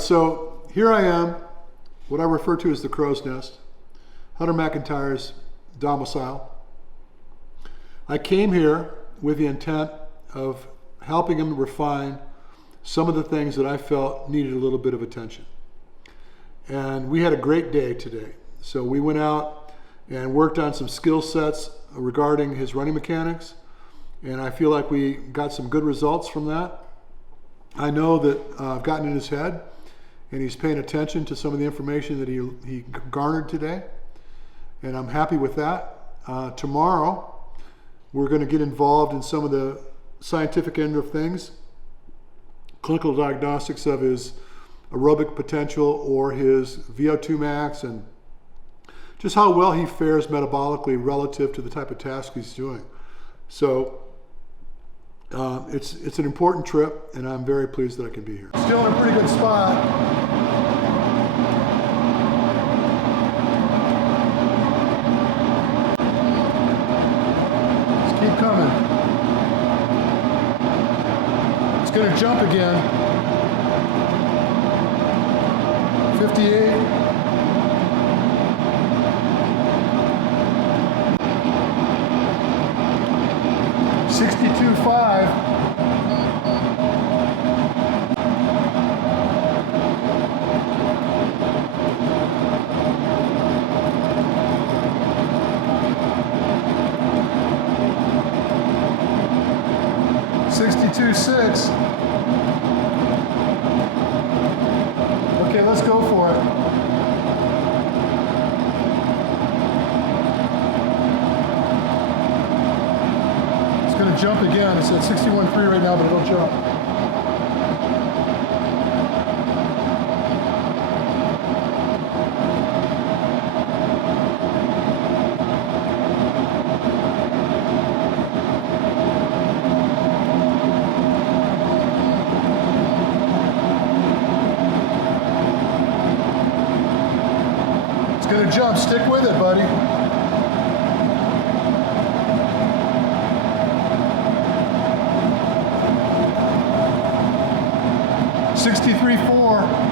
right, so here I am, what I refer to as the crow's nest, Hunter McIntyre's domicile. I came here with the intent of helping him refine some of the things that I felt needed a little bit of attention. And we had a great day today. So we went out and worked on some skill sets regarding his running mechanics, and I feel like we got some good results from that. I know that I've gotten in his head, and he's paying attention to some of the information that he garnered today, and I'm happy with that. Tomorrow, we're going to get involved in some of the scientific end of things, clinical diagnostics of his aerobic potential or his VO2 max, and just how well he fares metabolically relative to the type of task he's doing. So it's an important trip, and I'm very pleased that I can be here. Still in a pretty good spot. Let's keep coming. It's going to jump again. 58. 62.5. .6. Okay, let's go for it. It's going to jump again. It's at 61.3 right now, but it'll jump. Gonna jump, stick with it, buddy. .63.4.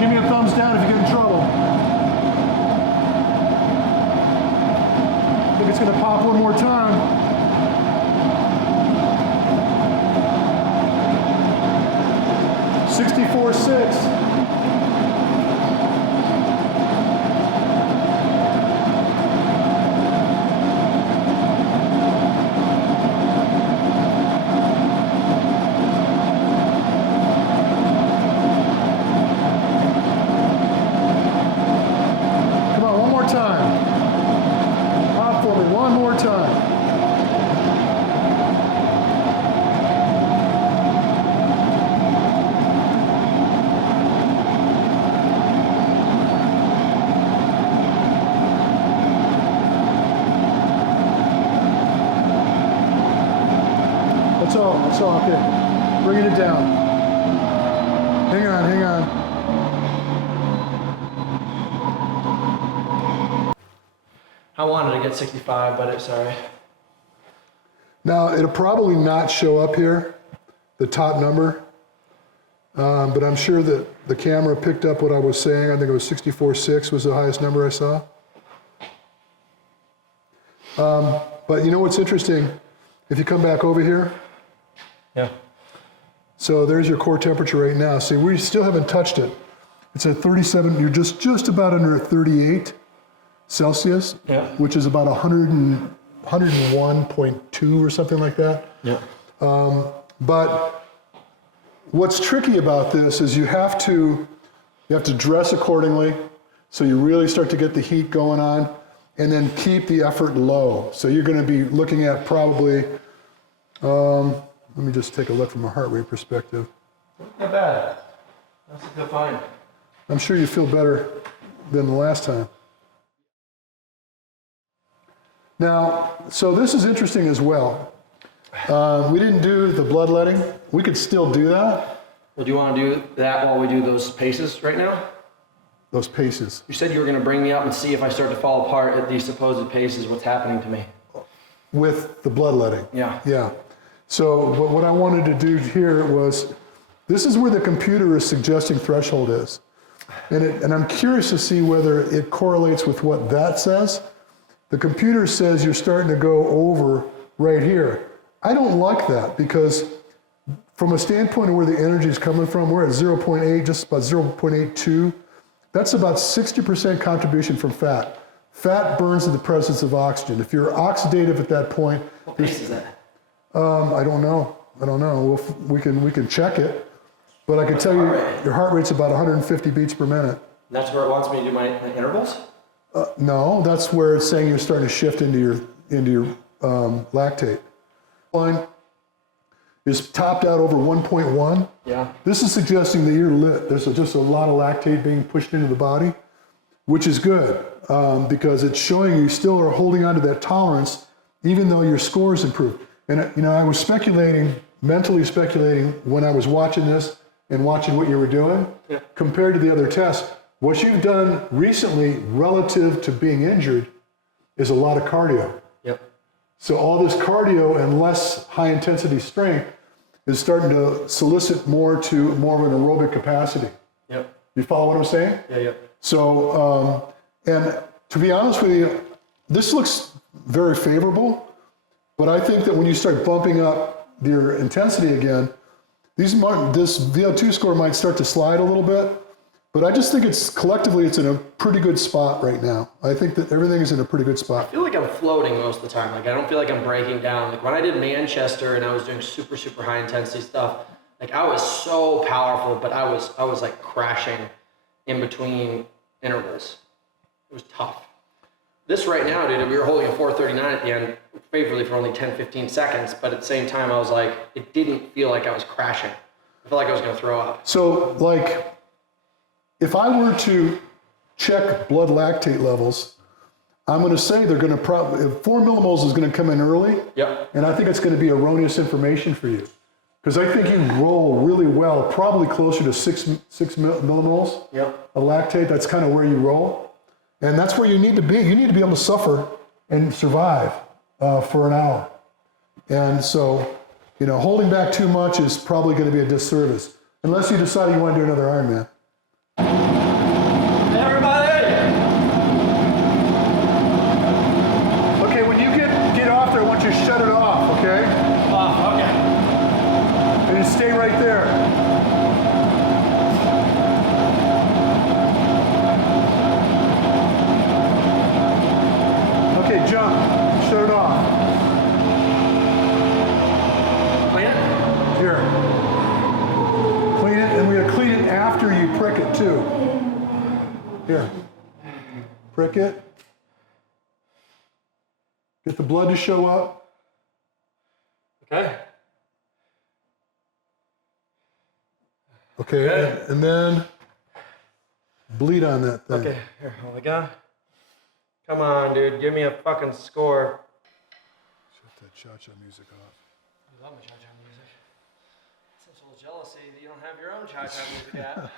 Give me a thumbs down if you get in trouble. I think it's going to pop one more time. .64.6. That's all, okay. Bringing it down. Hang on. I wanted to get 65, but it's sorry. Now, it'll probably not show up here, the top number, but I'm sure that the camera picked up what I was saying. I think it was 64.6 was the highest number I saw. But you know what's interesting? If you come back over here, yeah. So there's your core temperature right now. See, we still haven't touched it. It's at 37. You're just about under 38 Celsius, yeah. Which is about 101.2 or something like that. Yeah. But what's tricky about this is you have to dress accordingly, so you really start to get the heat going on. and then keep the effort low. So you're going to be looking at probably, let me just take a look from a heart rate perspective. Not bad. That's a good find. I'm sure you feel better than the last time. Now, so this is interesting as well. We didn't do the bloodletting. We could still do that. Well, do you want to do that while we do those paces right now? Those paces. You said you were going to bring me up and see if I start to fall apart at these supposed paces, what's happening to me. With the bloodletting. Yeah. Yeah. So what I wanted to do here was, this is where the computer is suggesting threshold is. And I'm curious to see whether it correlates with what that says. The computer says you're starting to go over right here. I don't like that, because from a standpoint of where the energy is coming from, we're at 0.8, just about 0.82. That's about 60% contribution from fat. Fat burns in the presence of oxygen. If you're oxidative at that point, What pace is that? I don't know. We can check it, but I can tell you your heart rate's about 150 beats per minute. That's where it wants me to do my intervals? No, that's where it's saying you're starting to shift into your lactate. Line is topped out over 1.1. Yeah. This is suggesting that you're lit. There's just a lot of lactate being pushed into the body, which is good, because it's showing you still are holding on to that tolerance, even though your scores improve. And I was mentally speculating when I was watching this and watching what you were doing, compared to the other tests. What you've done recently relative to being injured is a lot of cardio. Yep. So all this cardio and less high intensity strength is starting to solicit more of an aerobic capacity. Yep. You follow what I'm saying? Yeah, yep. So, and to be honest with you, this looks very favorable, but I think that when you start bumping up your intensity again, this VO2 score might start to slide a little bit, but I just think it's in a pretty good spot right now. I think that everything is in a pretty good spot. I feel like I'm floating most of the time. Like, I don't feel like I'm breaking down. Like, when I did Manchester and I was doing super, super high intensity stuff, like, I was so powerful, but I was like crashing in between intervals. It was tough. This right now, dude, we were holding a 439 at the end, favorably for only 10, 15 seconds, but at the same time, I was like, it didn't feel like I was crashing. I felt like I was going to throw up. So, like, if I were to check blood lactate levels, I'm going to say they're going to 4 millimoles is going to come in early. Yep. And I think it's going to be erroneous information for you. Because I think you roll really well, probably closer to 6 millimoles of lactate. That's kind of where you roll. And that's where you need to be. You need to be able to suffer and survive for an hour. And so, holding back too much is probably going to be a disservice. Unless you decide you want to do another Ironman. Everybody! Okay, when you get off there, I want you to shut it off, okay? Oh, okay. And just stay right there. Okay, jump. Shut it off. Clean it? Here. Clean it, and we gotta clean it after you prick it too. Here. Prick it. Get the blood to show up. Okay. Okay, and then bleed on that thing. Okay, here, hold it down. Come on, dude, give me a fucking score. Shut that cha-cha music off. I love my cha-cha music. Such a little jealousy that you don't have your own cha-cha music app.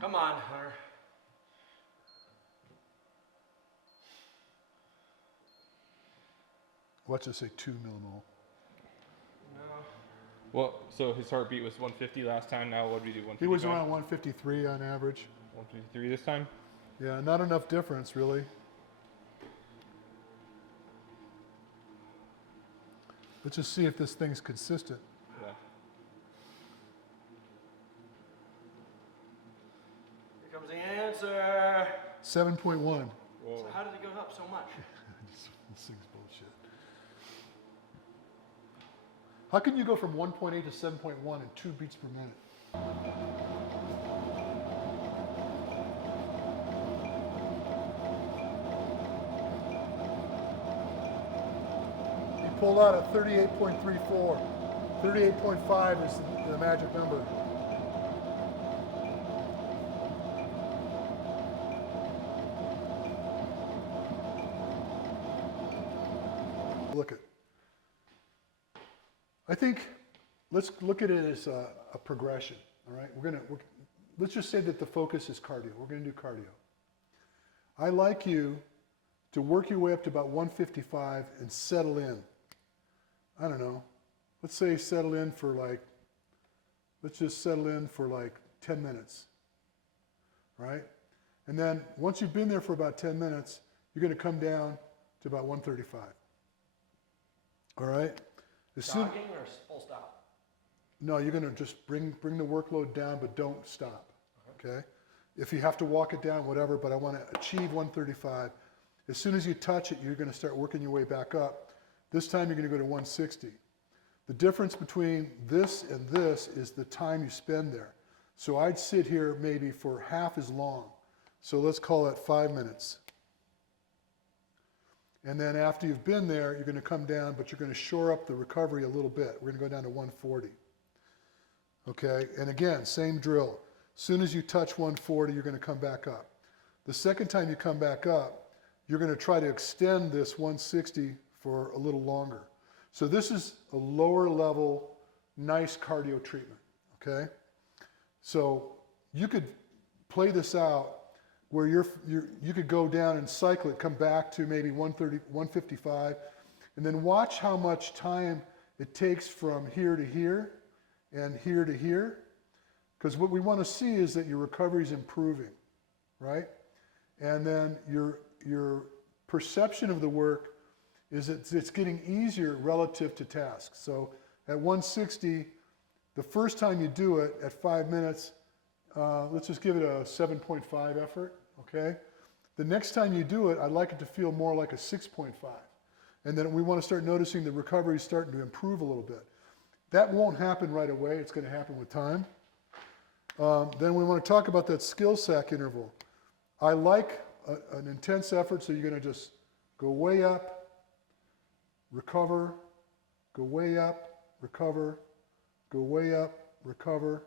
Come on, Hunter. Watch us say 2 millimole. No. Well, so his heartbeat was 150 last time. Now what did we do? 155? He was around 153 on average. 153 this time. Yeah, not enough difference really. Let's just see if this thing's consistent. Yeah. Here comes the answer. 7.1. Whoa. So how did it go up so much? This thing's bullshit. How can you go from 1.8 to 7.1 in 2 beats per minute? pulled out at 38.34. 38.5 is the magic number. Look at. I think let's look at it as a progression. All right, let's just say that the focus is cardio. We're going to do cardio. I like you to work your way up to about 155 and settle in. I don't know. Let's say settle in for like, let's just settle in for like 10 minutes, right? And then once you've been there for about 10 minutes, you're going to come down to about 135. All right? Jogging or full stop? No, you're going to just bring the workload down, but don't stop, okay? If you have to walk it down, whatever, but I want to achieve 135. As soon as you touch it, you're going to start working your way back up. This time you're going to go to 160. The difference between this and this is the time you spend there. So I'd sit here maybe for half as long. So let's call it 5 minutes. And then after you've been there, you're going to come down, but you're going to shore up the recovery a little bit. We're going to go down to 140. Okay, and again, same drill. As soon as you touch 140, you're going to come back up. The second time you come back up, you're going to try to extend this 160 for a little longer. So this is a lower level, nice cardio treatment, okay? So you could play this out where you could go down and cycle it, come back to maybe 130, 155, and then watch how much time it takes from here to here and here to here. Because what we want to see is that your recovery is improving, right? And then your perception of the work is that it's getting easier relative to tasks. So at 160, the first time you do it at 5 minutes, let's just give it a 7.5 effort, okay? The next time you do it, I'd like it to feel more like a 6.5. And then we want to start noticing the recovery is starting to improve a little bit. That won't happen right away. It's going to happen with time. Then we want to talk about that skill sack interval. I like an intense effort, so you're going to just go way up, recover, go way up, recover, go way up, recover.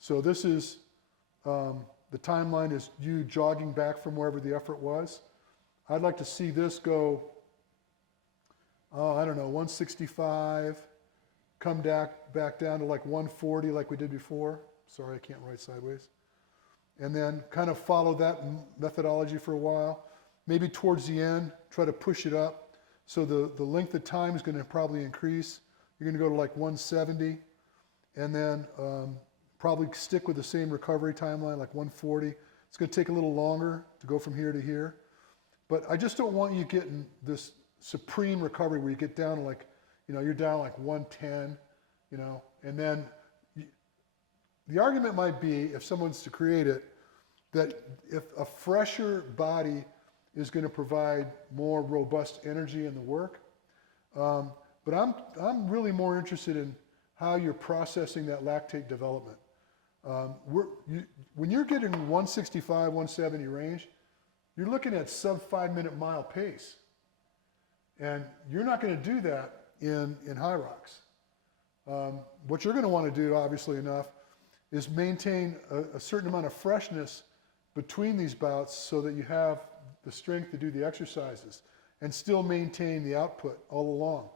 So this is, the timeline is you jogging back from wherever the effort was. I'd like to see this go, I don't know, 165, come back down to like 140 like we did before. Sorry, I can't write sideways. And then kind of follow that methodology for a while. Maybe towards the end, try to push it up. So the length of time is going to probably increase. You're going to go to like 170. And then probably stick with the same recovery timeline, like 140. It's going to take a little longer to go from here to here. But I just don't want you getting this supreme recovery where you get down to like, you're down like 110, and then the argument might be, if someone's to create it, that if a fresher body is going to provide more robust energy in the work. But I'm really more interested in how you're processing that lactate development. When you're getting 165, 170 range, you're looking at sub 5 minute mile pace. And you're not going to do that in Hyrox. What you're going to want to do, obviously enough, is maintain a certain amount of freshness between these bouts so that you have the strength to do the exercises and still maintain the output all along.